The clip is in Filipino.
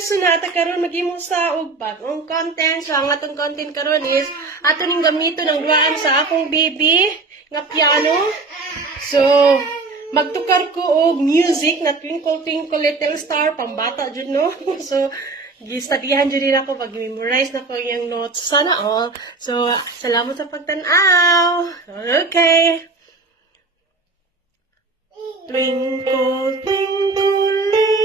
So na ata karon maghimo sa og bagong content. So ang atong content karon is ato ning gamito ng duaan sa akong baby nga piano. So magtukar ko og music na Twinkle Twinkle Little Star pambata jud no. So gistadihan jud din ako pag memorize na ko yung notes. Sana all. So salamat sa pagtan-aw. Okay. Twinkle, twinkle, little